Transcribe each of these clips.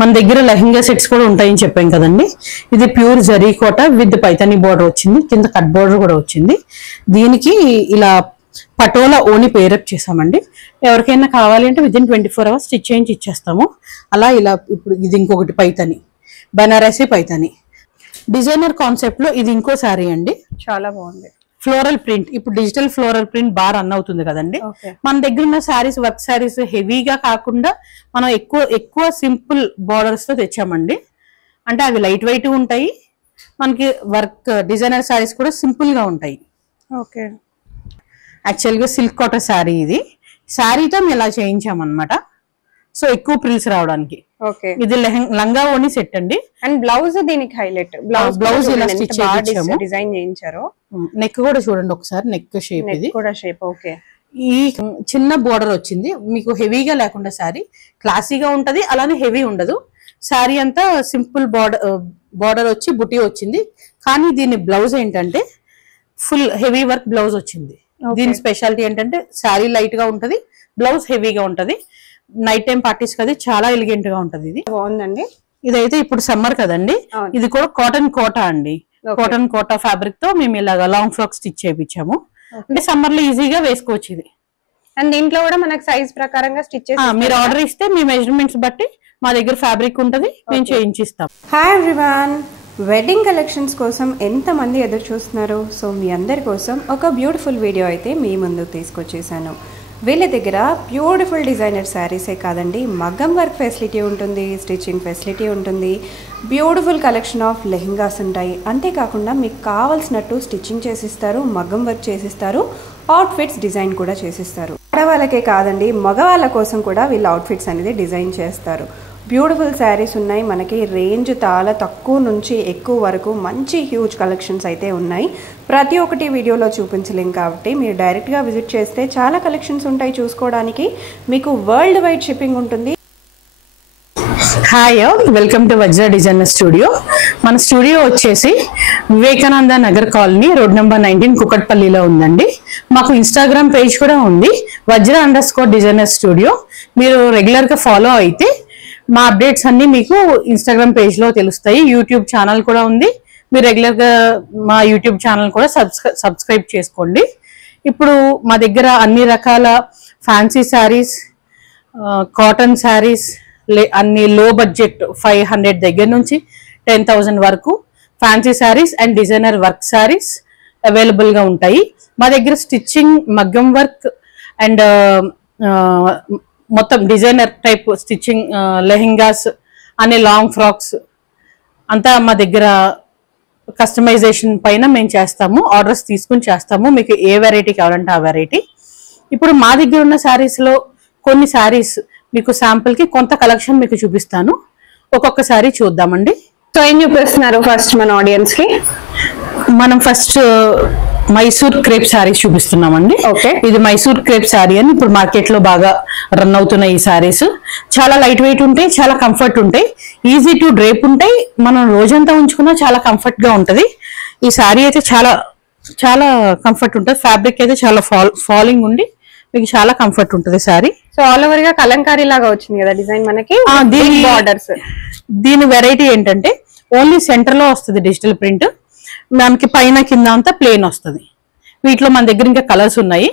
మన దగ్గర లెహంగా సెట్స్ కూడా ఉంటాయని చెప్పాం కదండి. ఇది pure zari kota with Paithani border వచ్చింది, కింద కట్ బోర్డర్ కూడా వచ్చింది. దీనికి ఇలా పటోలా ఓని పేరప్ చేసామండి. ఎవరికైనా కావాలి అంటే విదిన్ 24 hours స్టిచ్ చేయించి ఇచ్చేస్తాము. అలా ఇలా ఇప్పుడు ఇది ఇంకొకటి పైతాని, బనారసి పైతాని డిజైనర్ కాన్సెప్ట్ లో ఇది ఇంకో శారీ అండి. చాలా బాగుంది. ఫ్లోరల్ ప్రింట్, ఇప్పుడు డిజిటల్ ఫ్లోరల్ ప్రింట్ బాగా రన్ అవుతుంది కదండి. మన దగ్గర ఉన్న శారీస్ వర్క్ శారీస్ హెవీగా కాకుండా మనం ఎక్కువ సింపుల్ బార్డర్స్ తో తెచ్చామండి. అంటే అవి లైట్ వెయిట్ ఉంటాయి, మనకి వర్క్ డిజైనర్ శారీస్ కూడా సింపుల్ గా ఉంటాయి. ఓకే, యాక్చువల్ గా సిల్క్ కాటన్ శారీ, ఇది శారీతో మేము ఇలా చేయించామన్నమాట. సో ఎక్కువ ప్రిల్స్ రావడానికి. ఓకే, ఇది లంగా ఓని సెట్ అండి. అండ్ బ్లౌజ్ దీనికి హైలైట్. బ్లౌజ్ ఇలా స్టిచ్ చేయించాము, డిజైన్ చేయించారు. నెక్ కూడా చూడండి ఒకసారి, నెక్ షేప్ ఇది కూడా షేప్. ఓకే, ఈ చిన్న బోర్డర్ వచ్చింది మీకు, హెవీగా లేకుండా శారీ క్లాసీగా ఉంటది, అలానే హెవీ ఉండదు. శారీ అంతా సింపుల్ బోర్డర్ వచ్చి బుటీ వచ్చింది. కానీ దీని బ్లౌజ్ ఏంటంటే ఫుల్ హెవీ వర్క్ బ్లౌజ్ వచ్చింది. దీని స్పెషాలిటీ ఏంటంటే శారీ లైట్ గా ఉంటది, బ్లౌజ్ హెవీగా ఉంటది. నైట్ టైం పార్టీస్ కది చాలా ఎలిగెంట్ గా ఉంటది. ఇది బాగుందండి. ఇదైతే ఇప్పుడు సమ్మర్ కదండి, ఇది కూడా కాటన్ కోటా అండి. కాటన్ కోటా ఫ్యాబ్రిక్ తో మేము ఇలాగా లాంగ్ ఫ్రాక్ స్టిచ్ చేయించాము. అంటే సమ్మర్ లో ఈజీగా వేసుకోవచ్చు ఇది. అండ్ దీంట్లో కూడా మనకు సైజ్ ప్రకారంగా స్టిచ్ చేసి మీరు ఆర్డర్ ఇస్తే మీ మెజర్మెంట్స్ బట్టి మా దగ్గర ఫ్యాబ్రిక్ ఉంటది, మేము చేయించిస్తాం. హాయ్ ఎవ్రీవన్, వెడ్డింగ్ కలెక్షన్స్ కోసం ఎంతమంది ఎదురు చూస్తున్నారు. సో మీ అందరి కోసం ఒక బ్యూటిఫుల్ వీడియో అయితే మీ ముందుకు తీసుకొచ్చేసాను. వీళ్ళ దగ్గర బ్యూటిఫుల్ డిజైనర్ శారీసే కాదండి, మగ్గం వర్క్ ఫెసిలిటీ ఉంటుంది, స్టిచ్చింగ్ ఫెసిలిటీ ఉంటుంది, బ్యూటిఫుల్ కలెక్షన్ ఆఫ్ లెహెంగాస్ ఉంటాయి. అంతేకాకుండా మీకు కావాల్సినట్టు స్టిచ్చింగ్ చేసిస్తారు, మగ్గం వర్క్ చేసిస్తారు, అవుట్ఫిట్స్ డిజైన్ కూడా చేసిస్తారు. ఆడవాళ్ళకే కాదండి, మగవాళ్ళ కోసం కూడా వీళ్ళు అవుట్ఫిట్స్ అనేది డిజైన్ చేస్తారు. బ్యూటిఫుల్ శారీస్ ఉన్నాయి మనకి. రేంజ్ చాలా తక్కువ నుంచి ఎక్కువ వరకు మంచి హ్యూజ్ కలెక్షన్స్ అయితే ఉన్నాయి. ప్రతి ఒక్కటి వీడియోలో చూపించలేం కాబట్టి మీరు డైరెక్ట్గా విజిట్ చేస్తే చాలా కలెక్షన్స్ ఉంటాయి చూసుకోవడానికి. మీకు వరల్డ్ వైడ్ షిప్పింగ్ ఉంటుంది. Hi, welcome to Vajra designer studio. మన స్టూడియో వచ్చేసి Vivekananda Nagar colony, road number 19, కుకట్పల్లిలో ఉందండి. మాకు ఇన్స్టాగ్రామ్ పేజ్ కూడా ఉంది, వజ్ర_డిజైనర్ స్టూడియో. మీరు రెగ్యులర్ గా ఫాలో అయితే మా అప్డేట్స్ అన్ని మీకు ఇన్స్టాగ్రామ్ పేజ్ లో తెలుస్తాయి. యూట్యూబ్ ఛానల్ కూడా ఉంది, మీరు రెగ్యులర్ గా మా యూట్యూబ్ ఛానల్ కూడా సబ్స్క్రైబ్ చేసుకోండి. ఇప్పుడు మా దగ్గర అన్ని రకాల ఫ్యాన్సీ శారీస్, కాటన్ శారీస్, అన్ని లో బడ్జెట్ 500 దగ్గర నుంచి 10,000 వరకు fancy saris and designer work saris available గా ఉంటాయి. మా దగ్గర స్టిచ్చింగ్, మగ్గం వర్క్ అండ్ మొత్తం డిజైనర్ టైప్ స్టిచ్చింగ్, లెహెంగాస్ అనే లాంగ్ ఫ్రాక్స్ అంతా మా దగ్గర కస్టమైజేషన్ పైన మేము చేస్తాము. ఆర్డర్స్ తీసుకుని చేస్తాము. మీకు ఏ వెరైటీ కావాలంటే ఆ వెరైటీ. ఇప్పుడు మా దగ్గర ఉన్న శారీస్ లో కొన్ని శారీస్ మీకు శాంపుల్ కి కొంత కలెక్షన్ మీకు చూపిస్తాను. ఒక్కొక్క శారీ చూద్దామండి. సో ఏం చూపిస్తున్నారు ఫస్ట్ మన ఆడియన్స్ కి? మనం ఫస్ట్ మైసూర్ క్రేప్ శారీస్ చూపిస్తున్నామండి. ఓకే, ఇది మైసూర్ క్రేప్ శారీ అని ఇప్పుడు మార్కెట్ లో బాగా రన్ అవుతున్నాయి. ఈ శారీస్ చాలా లైట్ వెయిట్ ఉంటాయి, చాలా కంఫర్ట్ ఉంటాయి, ఈజీ టు డ్రేప్ ఉంటాయి. మనం రోజంతా ఉంచుకున్నా చాలా కంఫర్ట్ గా ఉంటది. ఈ శారీ అయితే చాలా చాలా కంఫర్ట్ ఉంటుంది. ఫ్యాబ్రిక్ అయితే చాలా ఫాలింగ్ ఉండి మీకు చాలా కంఫర్ట్ ఉంటుంది శారీ. సో ఆల్ ఓవర్ గా కలంకారీ లాగా వచ్చింది కదా డిజైన్ మనకి. దీని బార్డర్స్, దీని వెరైటీ ఏంటంటే ఓన్లీ సెంటర్ లో వస్తుంది డిజిటల్ ప్రింట్, మనకి పైన కింద అంతా ప్లేన్ వస్తుంది. వీటిలో మన దగ్గర ఇంకా కలర్స్ ఉన్నాయి.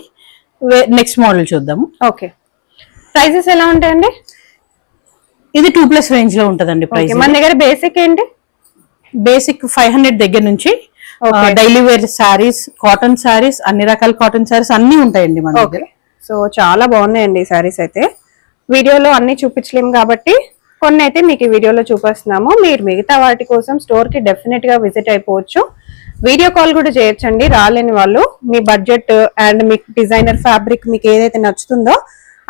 నెక్స్ట్ మోడల్ చూద్దాము. ఓకే, ప్రైజెస్ ఎలా ఉంటాయండి? ఇది 2+ రేంజ్ లో ఉంటదండి ప్రైస్. మన దగ్గర బేసిక్ ఏంటి? బేసిక్ 500 దగ్గర నుంచి daily wear saris, cotton saris, అన్ని రకాల కాటన్ శారీస్ అన్ని ఉంటాయండి మన దగ్గర. సో చాలా బాగున్నాయండి శారీస్ అయితే. వీడియోలో అన్ని చూపించలేము కాబట్టి కొన్ని అయితే మీకు ఈ వీడియోలో చూపిస్తున్నాము. మీరు మిగతా వాటి కోసం స్టోర్ కి డెఫినెట్ గా విజిట్ అయిపోవచ్చు. వీడియో కాల్ కూడా చేయొచ్చండి రాలేని వాళ్ళు. మీ బడ్జెట్ అండ్ మీకు డిజైనర్ ఫ్యాబ్రిక్ మీకు ఏదైతే నచ్చుతుందో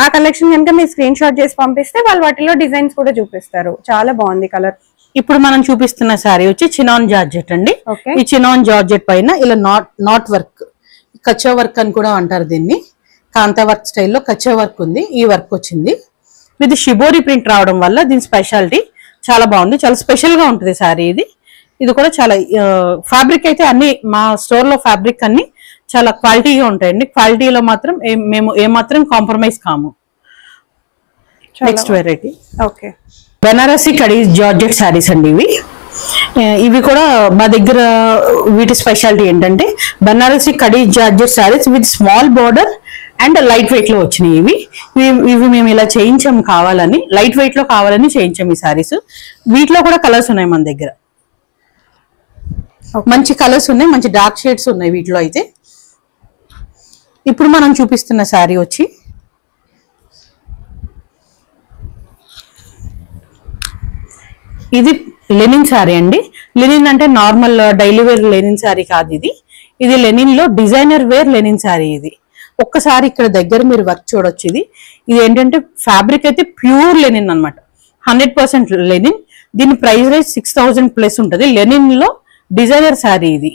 ఆ కలెక్షన్ కనుక మీరు స్క్రీన్ షాట్ చేసి పంపిస్తే వాళ్ళు వాటిలో డిజైన్స్ కూడా చూపిస్తారు. చాలా బాగుంది కలర్. ఇప్పుడు మనం చూపిస్తున్న శారీ వచ్చి చినాన్ జార్జెట్ అండి. ఈ చినాన్ జార్జెట్ పైన ఇలా నాట్ వర్క్, కచ్చా వర్క్ అని కూడా అంటారు దీన్ని. కాంతా వర్క్ స్టైల్లో కచ్చా వర్క్ ఉంది. ఈ వర్క్ వచ్చింది విత్ షిబోరి ప్రింట్ రావడం వల్ల దీని స్పెషాలిటీ చాలా బాగుంది. చాలా స్పెషల్ గా ఉంటుంది శారీ ఇది. ఇది కూడా చాలా ఫ్యాబ్రిక్ అయితే అన్ని మా స్టోర్ లో ఫ్యాబ్రిక్ అన్ని చాలా క్వాలిటీగా ఉంటాయండి. క్వాలిటీలో మాత్రం మేము ఏమాత్రం కాంప్రమైజ్ కాము. Next variety. ఓకే, బెనారసి కడి జార్జెట్ శారీస్ అండి ఇవి. ఇవి కూడా మా దగ్గర వీటి స్పెషాలిటీ ఏంటంటే బెనారసి కడి georgette saris with small border and light weight లో వచ్చినాయి. ఇవి మేము ఇలా చేయించాం, కావాలని లైట్ వెయిట్ లో కావాలని చేయించాం ఈ శారీస్. వీటిలో కూడా కలర్స్ ఉన్నాయి మన దగ్గర, మంచి కలర్స్ ఉన్నాయి, మంచి డార్క్ షేడ్స్ ఉన్నాయి వీటిలో అయితే. ఇప్పుడు మనం చూపిస్తున్న శారీ వచ్చి ఇది లెనిన్ శారీ అండి. లెనిన్ అంటే normal daily wear linen sari కాదు ఇది లెనిన్ లో డిజైనర్ వేర్ లెనిన్ శారీ. ఇది ఒక్కసారి ఇక్కడ దగ్గర మీరు వర్క్ చూడొచ్చు. ఇది ఏంటంటే ఫ్యాబ్రిక్ అయితే ప్యూర్ లెనిన్ అనమాట, 100% లెనిన్. దీని ప్రైస్ రేంజ్ 6000 ప్లస్ ఉంటుంది. లెనిన్ లో డిజైనర్ శారీ ఇది.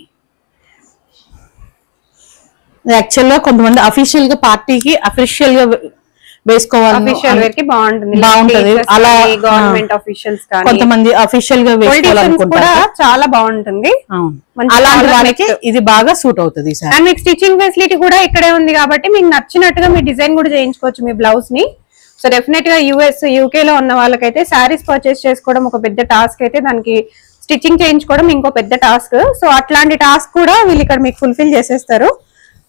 యాక్చువల్ గా కొంతమంది అఫీషియల్ గా పార్టీకి అఫీషియల్ గా వేసుకోవాలి, బాగుంటది. అలా గవర్నమెంట్ ఆఫీషియల్స్ కొంతమంది అఫీషియల్ గా వేసుకోవాలనుకుంటారు, చాలా బాగుంటుంది. అలాంటి వాళ్ళకి ఇది బాగా సూట్ అవుతుంది. అండ్ మీకు స్టిచింగ్ ఫెసిలిటీ కూడా ఇక్కడే ఉంది కాబట్టి మీకు నచ్చినట్టుగా మీ డిజైన్ కూడా చేయించుకోవచ్చు మీ బ్లౌజ్ ని. సో డెఫినెట్ గా యూఎస్ యూకే లో ఉన్న వాళ్ళకైతే శారీస్ పర్చేస్ చేసుకోవడం ఒక పెద్ద టాస్క్ అయితే, దానికి స్టిచ్చింగ్ చేయించుకోవడం ఇంకో పెద్ద టాస్క్. సో అట్లాంటి టాస్క్ కూడా వీళ్ళు ఇక్కడ మీకు ఫుల్ఫిల్ చేసేస్తారు.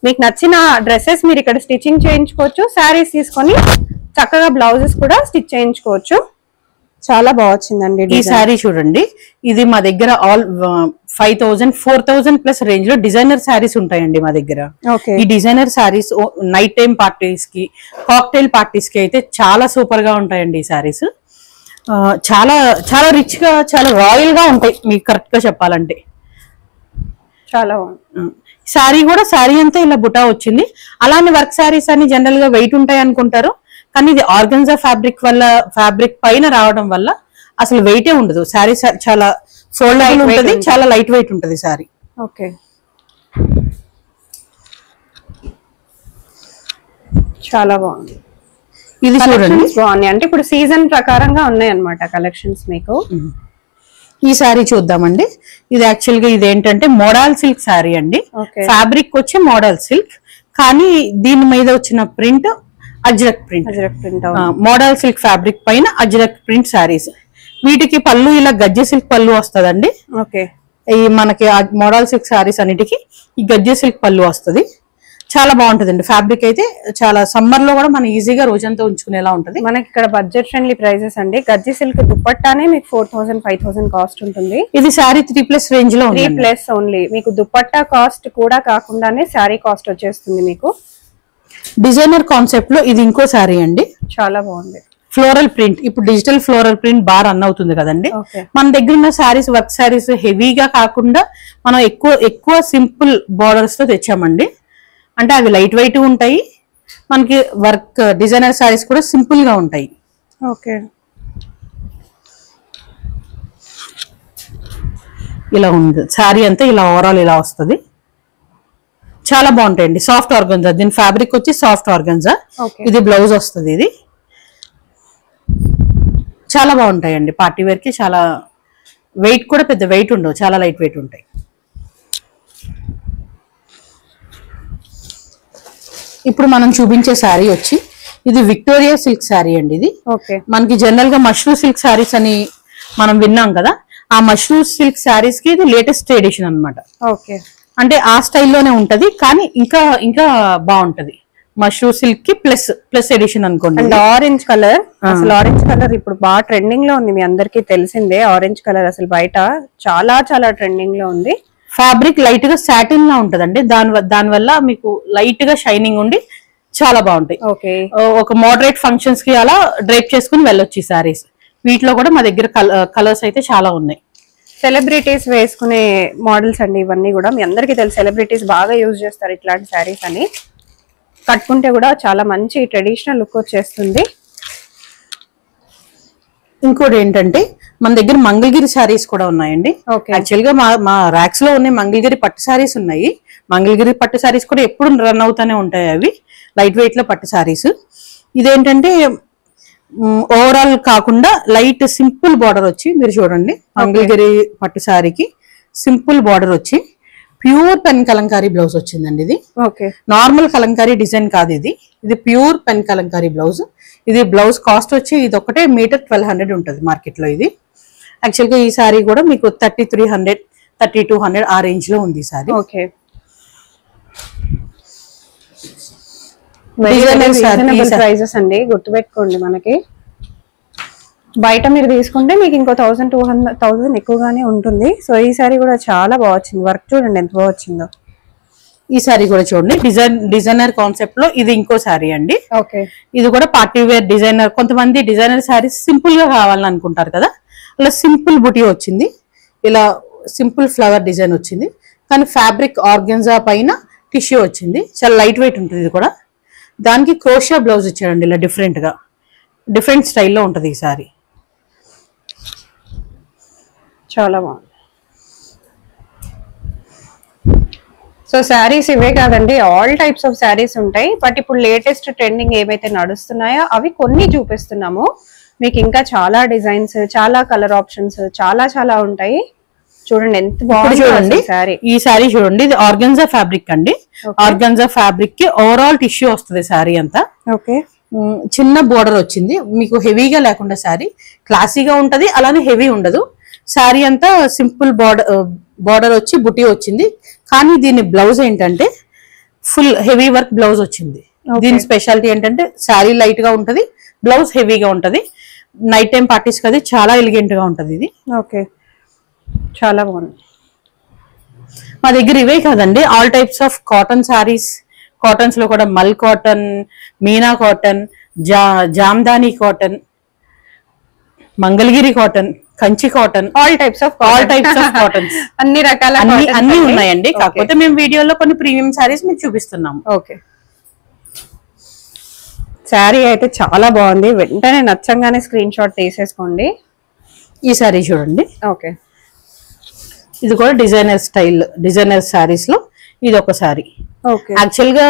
మీకు నచ్చిన డ్రెస్సెస్ మీరు ఇక్కడ స్టిచ్చింగ్ చేయించుకోవచ్చు, శారీస్ తీసుకొని చక్కగా బ్లౌజెస్ కూడా స్టిచ్ చేయించుకోవచ్చు. చాలా బాగా వచ్చిందండి ఈ శారీ చూడండి. ఇది మా దగ్గర ఆల్ 5000 4000 ప్లస్ రేంజ్ లో డిజైనర్ శారీస్ ఉంటాయండి మా దగ్గర. ఈ designer saris night time parties కి, కాక్టైల్ పార్టీస్ కి అయితే చాలా సూపర్ గా ఉంటాయండి ఈ శారీస్. చాలా చాలా రిచ్ గా, చాలా రాయల్ గా ఉంటాయి మీకు కరెక్ట్ గా చెప్పాలంటే. చాలా శారీ కూడా శారీ అంతా ఇలా బుటా వచ్చింది. అలానే వర్క్ శారీస్ అని జనరల్ గా వెయిట్ ఉంటాయి అనుకుంటారు, కానీ ఇది ఆర్గన్జా ఫ్యాబ్రిక్ వల్ల, ఫ్యాబ్రిక్ పైన రావడం వల్ల అసలు వెయిటే ఉండదు. శారీ చాలా ఫోల్డబుల్ ఉంటుంది, చాలా లైట్ వెయిట్ ఉంటుంది శారీ. ఓకే, చాలా బాగుంది. ఇది చూడండి, బాగున్నాయి. అంటే ఇప్పుడు సీజన్ ప్రకారంగా ఉన్నాయి అన్నమాట కలెక్షన్స్ మీకు. ఈ శారీ చూద్దామండి. ఇది యాక్చువల్ గా ఇదేంటంటే మోడల్ సిల్క్ శారీ అండి. ఫ్యాబ్రిక్ వచ్చి మోడల్ సిల్క్, కానీ దీని మీద వచ్చిన print Ajrakh print. Modal silk fabric పైన అజ్రక్ ప్రింట్ శారీస్. వీటికి పళ్ళు ఇలా గజ్జె సిల్క్ పళ్ళు వస్తుందండి. ఈ మనకి మోడల్ సిల్క్ శారీస్ అన్నిటికీ ఈ గజ్జె సిల్క్ పళ్ళు వస్తుంది. చాలా బాగుంటదండి. ఫ్యాబ్రిక్ అయితే చాలా సమ్మర్ లో కూడా మనం ఈజీగా రోజంతా ఉంచుకునేలా ఉంటది. మనకి ఇక్కడ బడ్జెట్ ఫ్రెండ్లీ ప్రైజెస్ అండి. గజ్జి సిల్క్ దుపట్టానే మీకు 4000 5000 కాస్ట్ ఉంటుంది. ఇది శారీ 3+ రేంజ్ లో 3+ ఓన్లీ. మీకు దుపట్టా కాస్ట్ కూడా కాకుండానే శారీ కాస్ట్ వచ్చేస్తుంది మీకు. డిజైనర్ కాన్సెప్ట్ లో ఇది ఇంకో శారీ అండి. చాలా బాగుంది. ఫ్లోరల్ ప్రింట్, ఇప్పుడు డిజిటల్ ఫ్లోరల్ ప్రింట్ బాగా రన్ అవుతుంది కదండి. మన దగ్గర ఉన్న శారీస్ వర్క్ శారీస్ హెవీగా కాకుండా మనం ఎక్కువ సింపుల్ బార్డర్స్ తో తెచ్చామండి. అంటే అవి లైట్ వెయిట్ ఉంటాయి, మనకి వర్క్ డిజైనర్ శారీస్ కూడా సింపుల్ గా ఉంటాయి. ఓకే, ఇలా ఉంది శారీ అంతా. ఇలా ఓవరాల్ ఇలా వస్తుంది. చాలా బాగుంటాయండి. సాఫ్ట్ ఆర్గన్జా, దీని ఫ్యాబ్రిక్ వచ్చి సాఫ్ట్ ఆర్గన్జా. ఇది బ్లౌజ్ వస్తుంది. ఇది చాలా బాగుంటాయండి. పార్టీ వేర్ కి చాలా వెయిట్ కూడా పెద్ద వెయిట్ ఉండవు, చాలా లైట్ వెయిట్ ఉంటాయి. ఇప్పుడు మనం చూపించే శారీ వచ్చి ఇది విక్టోరియా సిల్క్ శారీ అండి. ఇది మనకి జనరల్ గా మష్రూ సిల్క్ శారీస్ అని మనం విన్నాం కదా, ఆ మష్రూ సిల్క్ శారీస్ కి ఇది లేటెస్ట్ ఎడిషన్ అనమాట. అంటే ఆ స్టైల్లోనే ఉంటది, కానీ ఇంకా ఇంకా బాగుంటది. మష్రూ సిల్క్ కి ప్లస్ ఎడిషన్ అనుకోండి. అండ్ ఆరెంజ్ కలర్, అసలు ఆరెంజ్ కలర్ ఇప్పుడు బాగా ట్రెండింగ్ లో ఉంది, మీ అందరికి తెలిసిందే. ఆరెంజ్ కలర్ అసలు బయట చాలా చాలా ట్రెండింగ్ లో ఉంది. ఫ్యాబ్రిక్ లైట్ గా సాటిన్ లా ఉంటదండి. దాని వల్ల మీకు లైట్ గా షైనింగ్ ఉండి చాలా బాగుంటాయి. ఒక మోడరేట్ ఫంక్షన్స్ కి అలా డ్రైప్ చేసుకుని వెళ్ళొచ్చు ఈ సారీస్. వీటిలో కూడా మా దగ్గర కలర్స్ అయితే చాలా ఉన్నాయి. సెలబ్రిటీస్ వేసుకునే మోడల్స్ అండి ఇవన్నీ కూడా. మీ అందరికీ తెలుసు సెలబ్రిటీస్ బాగా యూజ్ చేస్తారు ఇట్లాంటి శారీస్ అని. కట్టుకుంటే కూడా చాలా మంచి ట్రెడిషనల్ లుక్ వచ్చేస్తుంది. ఇంకోటి ఏంటంటే మన దగ్గర మంగళగిరి శారీస్ కూడా ఉన్నాయండి. యాక్చువల్ గా మా ర్యాక్స్ లో ఉన్నాయి మంగళగిరి పట్టు శారీస్ ఉన్నాయి. మంగళగిరి పట్టు శారీస్ కూడా ఎప్పుడు రన్ అవుతానే ఉంటాయి. అవి లైట్ వెయిట్ లో పట్టు శారీస్. ఇదేంటంటే ఓవరాల్ కాకుండా లైట్ సింపుల్ బార్డర్ వచ్చి, మీరు చూడండి మంగళగిరి పట్టు శారీకి సింపుల్ బార్డర్ వచ్చి ప్యూర్ పెన్ కలంకారీ బ్లౌజ్ వచ్చిందండి. ఇది ఓకే, నార్మల్ కలంకారీ డిజైన్ కాదు, ఇది ప్యూర్ పెన్ కలంకారీ బ్లౌజ్. ఇది బ్లౌజ్ కాస్ట్ వచ్చి ఇది ఒకటే మీటర్ 1200 ఉంటుంది మార్కెట్ లో. ఇది యాక్చువల్ గా ఈ సారీ కూడా మీకు 3300 3200 ఆ రేంజ్ లో ఉంది ఈ సారీ. ఓకే, ప్రైజెస్ అండి గుర్తుపెట్టుకోండి. మనకి బయట మీరు తీసుకుంటే మీకు ఇంకో 1000 ఎక్కువగానే ఉంటుంది. సో ఈ సారీ కూడా చాలా బాగా వచ్చింది. వర్క్ చూడండి ఎంత బాగా వచ్చిందో. ఈ సారీ కూడా చూడండి, డిజైనర్ కాన్సెప్ట్ లో ఇది ఇంకో సారీ అండి. ఓకే, ఇది కూడా పార్టీ వేర్ డిజైనర్. కొంతమంది డిజైనర్ సారీస్ సింపుల్ గా కావాలని అనుకుంటారు కదా, అలా సింపుల్ బుటీ వచ్చింది. ఇలా సింపుల్ ఫ్లవర్ డిజైన్ వచ్చింది, కానీ ఫ్యాబ్రిక్ ఆర్గెన్జా పైన టిష్యూ వచ్చింది. చాలా లైట్ వెయిట్ ఉంటుంది. ఇది కూడా దానికి క్రోషియా బ్లౌజ్ ఇచ్చాడండి. ఇలా డిఫరెంట్ స్టైల్లో ఉంటుంది ఈ సారీ. చాలా బాగుంది. సో శారీస్ ఇవే కాదండి, ఆల్ టైప్స్ ఆఫ్ శారీస్ ఉంటాయి. బట్ ఇప్పుడు లేటెస్ట్ ట్రెండింగ్ ఏవైతే నడుస్తున్నాయో అవి కొన్ని చూపిస్తున్నాము. మీకు ఇంకా చాలా డిజైన్స్, చాలా కలర్ ఆప్షన్స్ చాలా ఉంటాయి. చూడండి ఎంత బాగుంది చూడండి సారీ. ఈ సారీ చూడండి, ఇది ఆర్గన్జా ఫ్యాబ్రిక్ అండి. ఆర్గన్జా ఫ్యాబ్రిక్ కి ఓవరాల్ టిష్యూ వస్తుంది సారీ అంతా. ఓకే, చిన్న బోర్డర్ వచ్చింది. మీకు హెవీగా లేకుండా సారీ క్లాసీగా ఉంటది, అలానే హెవీ ఉండదు. సారీ అంతా సింపుల్ బోర్డర్ వచ్చి బుటీ వచ్చింది. కానీ దీని బ్లౌజ్ ఏంటంటే ఫుల్ హెవీ వర్క్ బ్లౌజ్ వచ్చింది. దీని స్పెషాలిటీ ఏంటంటే సారీ లైట్ గా ఉంటది, బ్లౌజ్ హెవీగా ఉంటది. నైట్ టైం పార్టీస్ కది చాలా ఎలిగెంట్ గా ఉంటది ఇది. ఓకే, చాలా బాగుంది. మా దగ్గర ఇవే కాదండి, all types of cotton saris. Cottons లో కూడా మల్ cotton, Meena cotton, Jamdani cotton, Mangalagiri cotton, Kanchi cotton, all types of cottons అన్ని రకాల అన్ని ఉన్నాయండి. కాకపోతే మేము వీడియోలో కొన్ని ప్రీమియం సారీస్ మీకు చూపిస్తున్నాము. ఓకే, శారీ అయితే చాలా బాగుంది. వెంటనే నచ్చంగానే స్క్రీన్ షాట్ తీసేసుకోండి. ఈ సారీ చూడండి. ఓకే, ఇది కూడా డిజైనర్ సారీస్ లో ఇది ఒక సారీ. యాక్చువల్ గా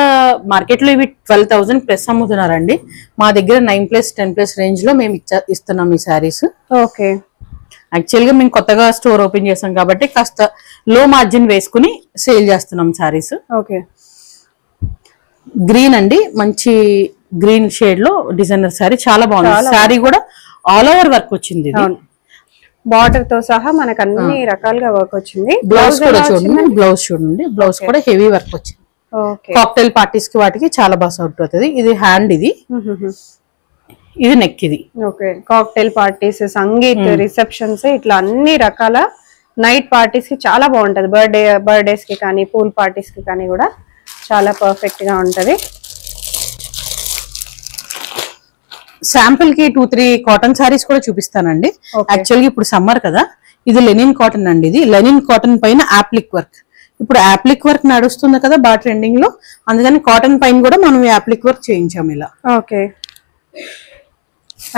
మార్కెట్ లో ఇవి 12,000 ప్లస్ అమ్ముతున్నారండి. మా దగ్గర 9+, 10+ రేంజ్ లో మేము ఇస్తున్నాం ఈ సారీస్. ఓకే, యాక్చువల్ గా మేము కొత్తగా స్టోర్ ఓపెన్ చేసాం కాబట్టి కాస్త లో మార్జిన్ వేసుకుని సేల్ చేస్తున్నాం సారీస్. ఓకే, గ్రీన్ అండి, మంచి గ్రీన్ షేడ్ లో డిజైనర్ సారీ చాలా బాగుంది. సారీ కూడా ఆల్ ఓవర్ వర్క్ వచ్చింది. బార్డర్ తో సహా మనకు అన్ని రకాలుగా వర్క్ వచ్చింది. బ్లౌజ్ కూడా చూడండి, బ్లౌజ్ కూడా హెవీ వర్క్ వచ్చింది. కాక్టైల్ పార్టీస్ కి వాటికి చాలా బాగా సూట్ అవుతుంది. ఇది హ్యాండ్, ఇది నెక్. ఇది okay, cocktail parties, sangeet, receptions, ఇట్లా అన్ని రకాల నైట్ పార్టీస్ కి చాలా బాగుంటది. బర్త్డేస్ కి కానీ పూల్ పార్టీస్ కి కానీ కూడా చాలా పర్ఫెక్ట్ గా ఉంటది. శాంపుల్ కి 2-3 కాటన్ సారీస్ కూడా చూపిస్తానండి. యాక్చువల్గా ఇప్పుడు సమ్మర్ కదా, ఇది లెనిన్ కాటన్ అండి. ఇది లెనిన్ కాటన్ పైన యాప్లిక్ వర్క్. ఇప్పుడు యాప్లిక్ వర్క్ నడుస్తుంది కదా బాగా ట్రెండింగ్ లో, అందుకని కాటన్ పైన కూడా మనం యాప్లిక్ వర్క్ చేయించాము ఇలా. ఓకే,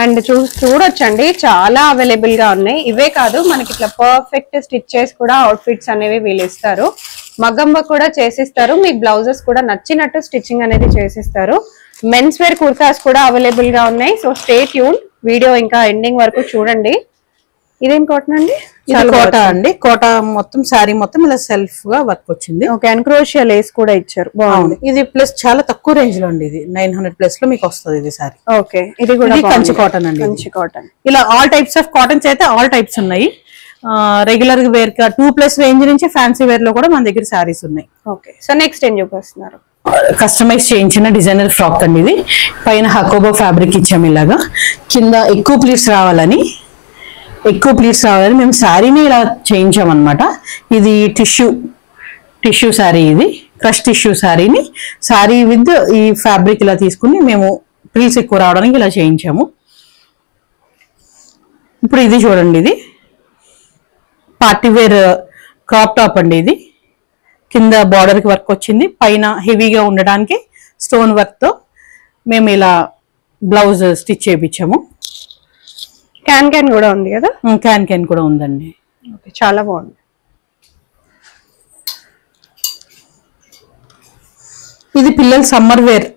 అండ్ చూడొచ్చండి చాలా అవైలబుల్ గా ఉన్నాయి. ఇవే కాదు మనకి ఇట్లా పర్ఫెక్ట్ స్టిచెస్ కూడా అవుట్ఫిట్స్ అనేవి వీళ్ళు ఇస్తారు. మగ్గం వర్క్ కూడా చేసిస్తారు. మీకు బ్లౌజెస్ కూడా నచ్చినట్టు స్టిచ్చింగ్ అనేది చేసిస్తారు. మెన్స్ వేర్ కుర్తాస్ కూడా అవైలబుల్ గా ఉన్నాయి. సో స్టే ట్యూన్, వీడియో ఇంకా ఎండింగ్ వరకు చూడండి. ఇదేం కాటన్ అండి? కోటా అండి. కోటా మొత్తం సారీ మొత్తం ఇలా సెల్ఫ్ గా వర్క్ వచ్చింది. ఓకే, అన్క్రోషియా లేస్ కూడా ఇచ్చారు. బాగుంది. ఇది ప్లస్ చాలా తక్కువ రేంజ్ లో అండి. ఇది 900+ లో మీకు వస్తుంది ఇది సారీ. ఓకే, ఇది కూడా కంచి కాటన్ అండి. కంచి కాటన్. ఇలా ఆల్ టైప్స్ ఆఫ్ కాటన్స్ అయితే ఆల్ టైప్స్ ఉన్నాయి. రెగ్యులర్ వేర్ గా 2+ రేంజ్ నుంచి ఫ్యాన్సీ వేర్ లో కూడా మన దగ్గర సారీస్ ఉన్నాయి. ఓకే, సో నెక్స్ట్ ఏం చూపిస్తున్నారు? కస్టమైజ్ చేయించిన డిజైనర్ ఫ్రాక్ అండి. ఇది పైన హకోబో ఫ్యాబ్రిక్ ఇచ్చాము. ఇలాగా కింద ఎక్కువ ప్లీట్స్ రావాలని మేము శారీని ఇలా చేయించామన్నమాట. ఇది టిష్యూ శారీ. ఇది క్రష్ టిష్యూ శారీని శారీ విత్ ఈ ఫ్యాబ్రిక్ ఇలా తీసుకుని మేము ప్లీట్స్ ఎక్కువ రావడానికి ఇలా చేయించాము. ఇప్పుడు ఇది చూడండి, ఇది పార్టీ వేర్ క్రాప్ టాప్ అండి. ఇది కింద బార్డర్ కి వర్క్ వచ్చింది, పైన హెవీగా ఉండడానికి స్టోన్ వర్క్ తో మేము ఇలా బ్లౌజ్ స్టిచ్ చేయించాము. క్యాన్ కూడా ఉంది కదా? క్యాన్ కూడా ఉందండి. చాలా బాగుంది. ఇది పిల్లలు సమ్మర్ వేర్.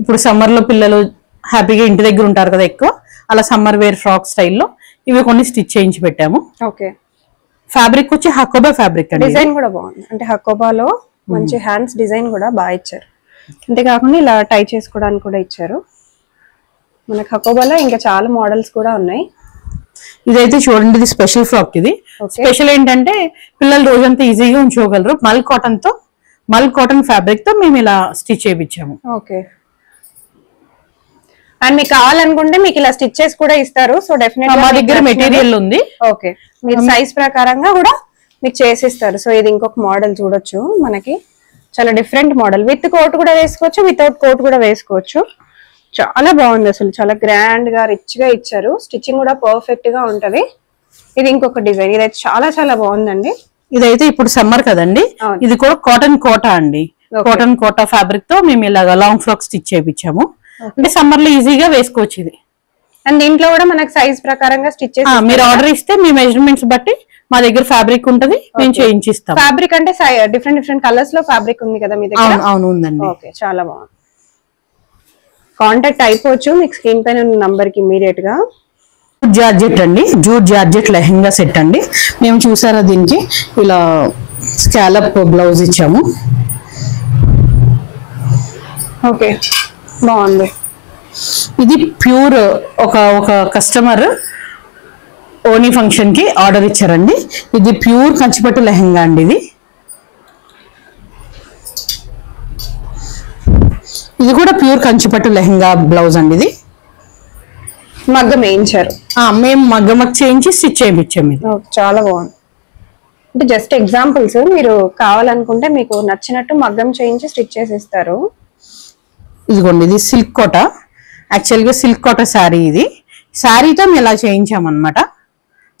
ఇప్పుడు సమ్మర్ లో పిల్లలు హ్యాపీగా ఇంటి దగ్గర ఉంటారు కదా ఎక్కువ, అలా సమ్మర్ వేర్ ఫ్రాక్ స్టైల్లో ఇవి కొన్ని స్టిచ్ చేయించి పెట్టాము. ఓకే, ఫ్యాబ్రిక్ వచ్చి హకోబా ఫ్యాబ్రిక్ అండి. డిజైన్ కూడా బాగుంది, అంటే హకోబాలో మంచి హ్యాండ్స్ డిజైన్ కూడా బాగా ఇచ్చారు. అంతేకాకుండా ఇలా టై చేసుకోవడానికి కూడా ఇచ్చారు. మనకి హకోబాలో ఇంకా చాలా మోడల్స్ కూడా ఉన్నాయి. ఇదైతే చూడండి, ఇది స్పెషల్ ఫ్రాక్. ఇది స్పెషల్ ఏంటంటే పిల్లలు రోజంతా ఈజీగా ఉంచుకోగలరు. మల్ కాటన్ ఫ్యాబ్రిక్ తో మేము ఇలా స్టిచ్ చేయించాము. ఓకే, అండ్ మీకు కావాలనుకుంటే మీకు ఇలా స్టిచెస్ కూడా ఇస్తారు. సో డెఫినెట్ మా దగ్గర మెటీరియల్ ఉంది. ఓకే, మీరు సైజ్ ప్రకారంగా కూడా మీకు చేసిస్తారు. సో ఇది ఇంకొక మోడల్ చూడొచ్చు, మనకి చాలా డిఫరెంట్ మోడల్. విత్ కోట్ కూడా వేసుకోవచ్చు, వితౌట్ కోట్ కూడా వేసుకోవచ్చు. చాలా బాగుంది, అసలు చాలా గ్రాండ్ గా రిచ్ గా ఇచ్చారు. స్టిచ్చింగ్ కూడా పర్ఫెక్ట్ గా ఉంటది. ఇది ఇంకొక డిజైన్, ఇదైతే చాలా చాలా బాగుందండి. ఇదైతే ఇప్పుడు సమ్మర్ కదండి, ఇది కూడా కాటన్ కోటా అండి. కాటన్ కోటా ఫ్యాబ్రిక్ తో మేము ఇలాగా లాంగ్ ఫ్రాక్ స్టిచ్ చేయించాము. అంటే సమ్మర్ లో ఈజీగా వేసుకోవచ్చు ఇది. అండ్ దీంట్లో కూడా మనకి సైజ్ ప్రకారంగా స్టిచ్ చేసి మీరు ఆర్డర్ ఇస్తే మీ మెజర్మెంట్స్ బట్టి మా దగ్గర ఫ్యాబ్రిక్ ఉంటది, మేము చేయించిస్తాం. ఫ్యాబ్రిక్ అంటే డిఫరెంట్ డిఫరెంట్ కలర్స్ లో ఫ్యాబ్రిక్ ఉంది కదా మీ దగ్గర? అవును, ఉందండి. ఓకే, చాలా బాగుంది. కాంటాక్ట్ అయిపోవచ్చు మీకు స్క్రీన్ పైన ఉన్న నంబర్ కి ఇమీడియట్ గా. జార్జెట్ అండి, జూట్ జార్జెట్ లెహెంగా సెట్ అండి. మేము చూసారా దీనికి ఇలా స్కాలప్ బ్లౌజ్ ఇచ్చాము. ఓకే, బాగుంది. ఇది ప్యూర్ ఒక కస్టమర్ ఓనీ ఫంక్షన్ కి ఆర్డర్ ఇచ్చారండి. ఇది ప్యూర్ కంచిపట్టు లెహెంగా అండి. ఇది కూడా ప్యూర్ కంచిపట్టు లెహెంగా బ్లౌజ్ అండి. ఇది మగ్గం వేయించారు, మేము మగ్గం వర్క్ చేయించి స్టిచ్ చేయించాము. ఇది చాలా బాగుంది. అంటే జస్ట్ ఎగ్జాంపుల్స్, మీరు కావాలనుకుంటే మీకు నచ్చినట్టు మగ్గం చేయించి స్టిచ్ చేసి ఇస్తారు. ఇదిగోండి, ఇది సిల్క్ కోట, యాక్చువల్ గా సిల్క్ కోట శారీ. ఇది శారీతో మేము ఇలా చేయించామన్నమాట.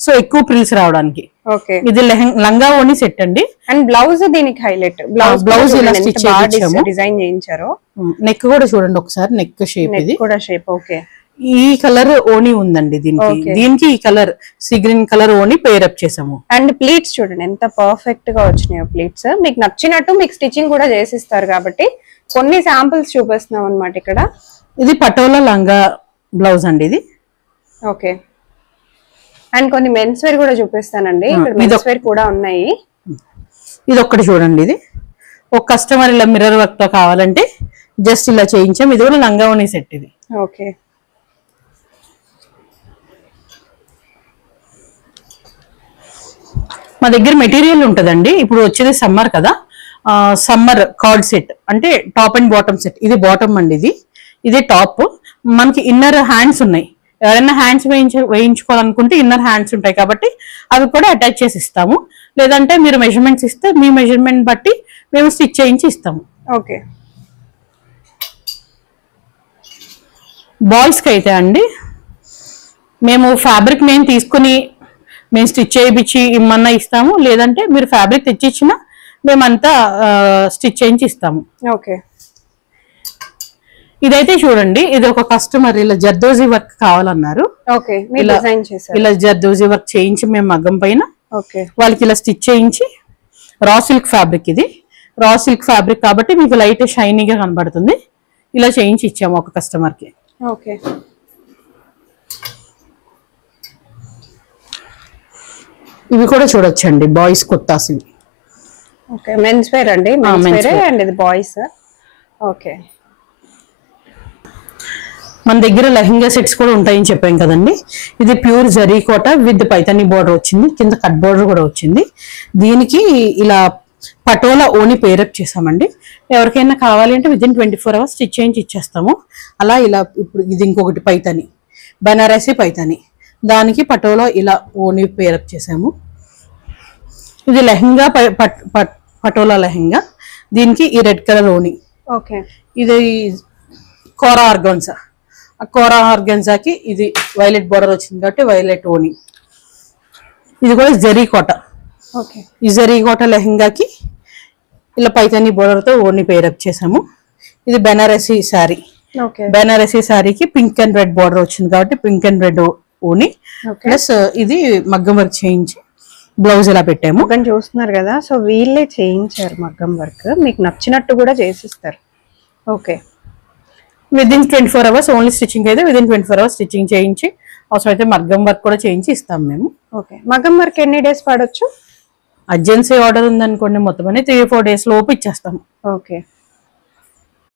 సో ఎక్కువ ప్రిల్స్ రావడానికి. ఓకే, ఇది లంగా ఓని సెట్ అండి. అండ్ బ్లౌజ్ దీనికి హైలైట్. బ్లౌజ్ ఇలా స్టిచ్ చేయించాము. డిజైన్ చేయించారు. నెక్ కూడా చూడండి ఒకసారి, నెక్ షేప్. ఇది కూడా షేప్. ఓకే, ఈ కలర్ ఓని ఉందండి దీనికి ఈ కలర్ సీ గ్రీన్ కలర్ ఓని పేర్ అప్ చేసాము. అండ్ ప్లీట్స్ చూడండి ఎంత పర్ఫెక్ట్ గా వచ్చినాయో ప్లీట్స్. మీకు నచ్చినట్టు మీకు స్టిచ్చింగ్ కూడా చేసిస్తారు కాబట్టి కొన్ని శాంపిల్స్ చూపిస్తున్నాం అన్నమాట ఇక్కడ. ఇది పటోలా లంగా బ్లౌజ్ అండి. ఇది ఓకే, అండ్ కొన్ని మెన్స్ వేర్ కూడా చూపిస్తానండి. ఇక్కడ మెన్స్ వేర్ కూడా ఉన్నాయి. ఇది ఒక్కటి చూడండి, ఇది ఒక కస్టమర్ ఇలా మిర్రర్ వర్క్ తో కావాలంటే జస్ట్ ఇలా చేయించాం. ఇది కూడా లంగా ఓని సెట్. ఇది ఓకే, మా దగ్గర మెటీరియల్ ఉంటదండి. ఇప్పుడు వచ్చేది సమ్మర్ కదా, సమ్మర్ కార్డ్ సెట్ అంటే టాప్ అండ్ బాటమ్ సెట్. ఇది బాటమ్ అండి. ఇది టాప్. మనకి ఇన్నర్ హ్యాండ్స్ ఉన్నాయి. ఎవరైనా హ్యాండ్స్ వేయించుకోవాలనుకుంటే ఇన్నర్ హ్యాండ్స్ ఉంటాయి కాబట్టి అవి కూడా అటాచ్ చేసి ఇస్తాము. లేదంటే మీరు మెజర్మెంట్స్ ఇస్తే మీ మెజర్మెంట్ బట్టి మేము స్టిచ్ చేయించి ఇస్తాము. ఓకే, బాయ్స్ కి అయితే అండి మేము ఫ్యాబ్రిక్ మేము తీసుకుని మేము స్టిచ్ చేయించి ఇమ్మన్నా ఇస్తాము. లేదంటే మీరు ఫ్యాబ్రిక్ తెచ్చిచ్చినా మేమంతా స్టిచ్ చేయించి ఇస్తాము. ఓకే, ఇదైతే చూడండి, ఇది ఒక కస్టమర్ ఇలా జర్దోజీ వర్క్ కావాలన్నారు. ఓకే, మీరు డిజైన్ చేశారు. ఇలా జర్దోజీ వర్క్ చేయించి మేము మగ్గం పైన వాళ్ళకి ఇలా స్టిచ్ చేయించి, రా సిల్క్ ఫ్యాబ్రిక్. ఇది రా సిల్క్ ఫ్యాబ్రిక్ కాబట్టి మీకు లైట్ షైనీగా కనబడుతుంది. ఇలా చేయించి ఇచ్చాము ఒక కస్టమర్ కి. ఓకే, ఇవి కూడా చూడొచ్చండి, బాయ్స్ కుర్తాస్. ఇవి ఓకే, మెన్స్ వేర్ అండి. మెన్స్ వేర్ అండ్ ఇది బాయ్స్. ఓకే, మన దగ్గర లెహంగా సెట్స్ కూడా ఉంటాయని చెప్పాం కదండి. ఇది pure zari kota with Paithani border వచ్చింది, కింద కట్ బోర్డర్ కూడా వచ్చింది. దీనికి ఇలా పటోలా ఓని పేరప్ చేసామండి. ఎవరికైనా కావాలి అంటే విదిన్ 24 hours స్టిచ్ చేయించి ఇచ్చేస్తాము. అలా ఇలా ఇప్పుడు ఇది ఇంకొకటి పైతానీ, బనారసి పైతానీ, దానికి పటోలా ఇలా ఓని పేరప్ చేసాము. ఇది లెహంగా పటోలా లెహంగా. దీనికి ఈ రెడ్ కలర్ ఓని. ఓకే, ఇది కోరా ఆర్గాన్జా. ఆ కోరా ఆర్గాన్జాకి ఇది వైలెట్ బోర్డర్ వచ్చింది కాబట్టి వైలెట్ ఓని. ఇది కూడా జరీ కోట. ఓకే, ఈ జరీ కోట లెహంగాకి ఇలా పైతానీ బోర్డర్ తో ఓని పేరప్ చేసాము. ఇది బెనారసీ శారీ. ఓకే, బెనారసీ శారీకి పింక్ అండ్ రెడ్ బోర్డర్ వచ్చింది కాబట్టి పింక్ అండ్ రెడ్ ఓని ప్లస్ ఇది మగ్గం వర్క్ చేయించి బ్లౌజ్ ఇలా పెట్టాము. చూస్తున్నారు కదా, సో వీళ్ళే చేయించారు మగ్గం వర్క్. మీకు నచ్చినట్టు కూడా చేసిస్తారు. Okay, within 24 hours only stitching అయితే విదిన్ 24 hours స్టిచ్చింగ్ చేయించి అవసరమైతే మగ్గం వర్క్ కూడా చేయించి ఇస్తాం మేము. ఓకే, మగ్గం వర్క్ ఎన్ని డేస్ పడొచ్చు? అర్జెన్సీ ఆర్డర్ ఉందనుకోండి మొత్తం అని 3-4 డేస్ లోపు ఇచ్చేస్తాం. ఓకే,